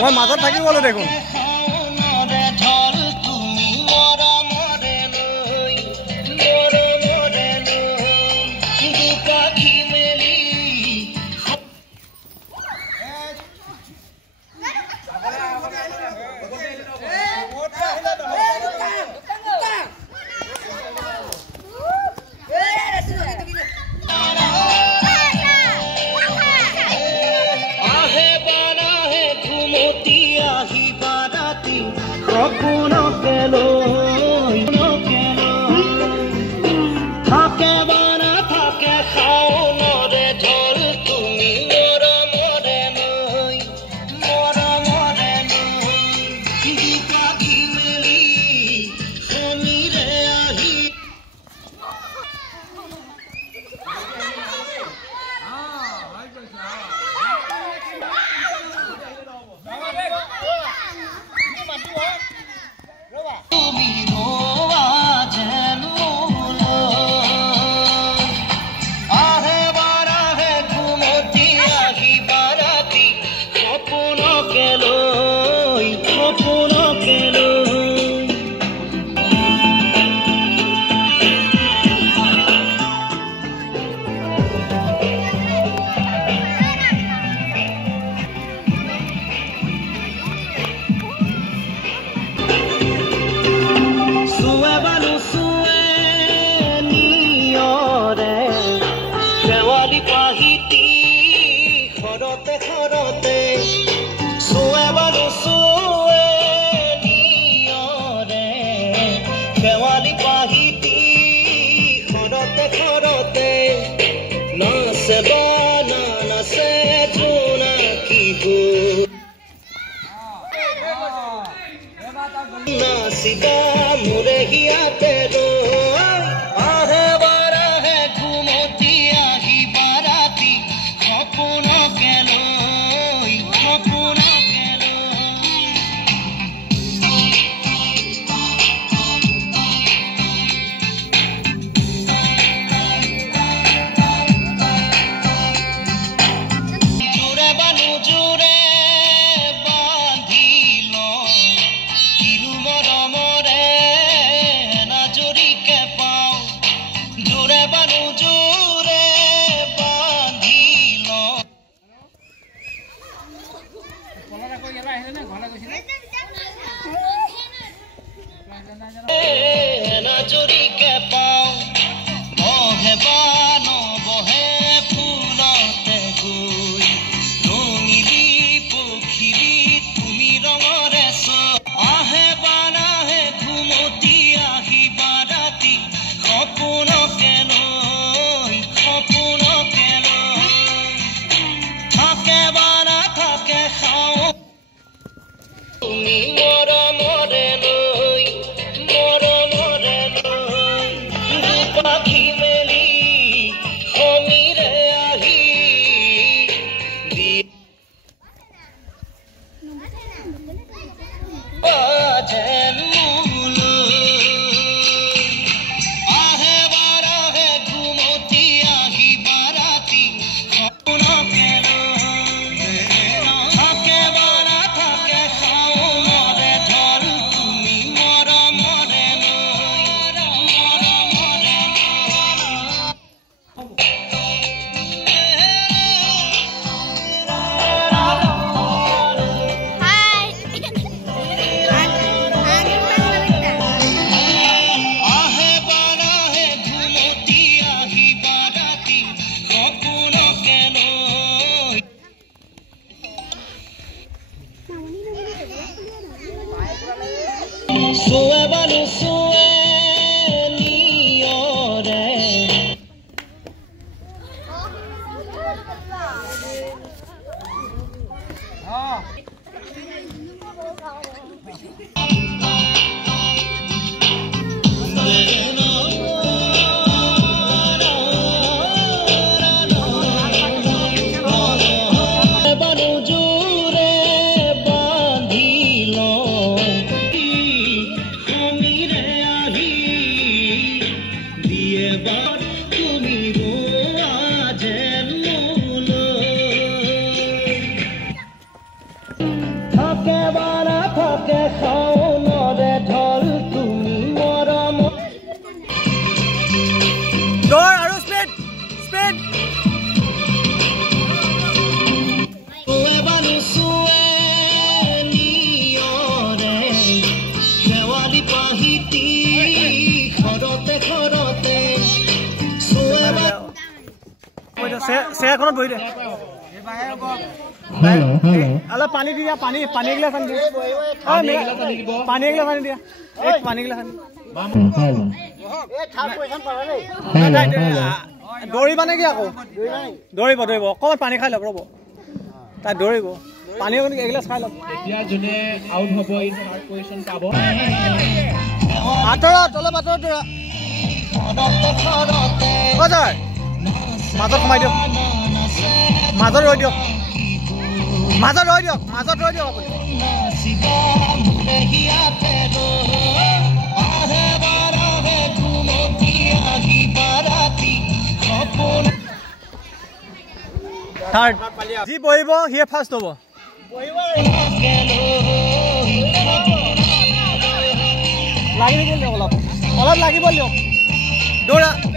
মই মাজত থাকি গ'লো দেখোন। सीता मुरे हियाते रो आहे बारा है घुमती आही बाराती खपुना केलो खपुना केलो जुरे बानु जुरे नजरी के पाओ बहे बानो बहे फूलते गुई रंगिली চেয়াৰখনত বহি দে অলপ পানী দিয়া পানী এগিলাছ আনি দিয়া পানী এগিলাছ আনি দিয়া পানী এগিলাছ আনি দৌৰিবা নেকি আকৌ দৌৰিব অকণমান পানী খাই লওক ৰ'ব তাই দৌৰিব পানী এগিলাছ খাই লওক এতিয়া যোনে আউট হ'ব ইন থাৰ্ড পজিশ্যন পাব আঁতৰত অলপ আঁতৰত দৌৰা ছাৰ মাজত সোমাই দিয়ক মাজত ৰৈ দিয়ক আপুনি থাৰ্ড যি বহিব সিয়ে ফাৰ্ষ্ট হ'ব লাগি দিয়ক অলপ লাগিব দিয়ক দৌৰা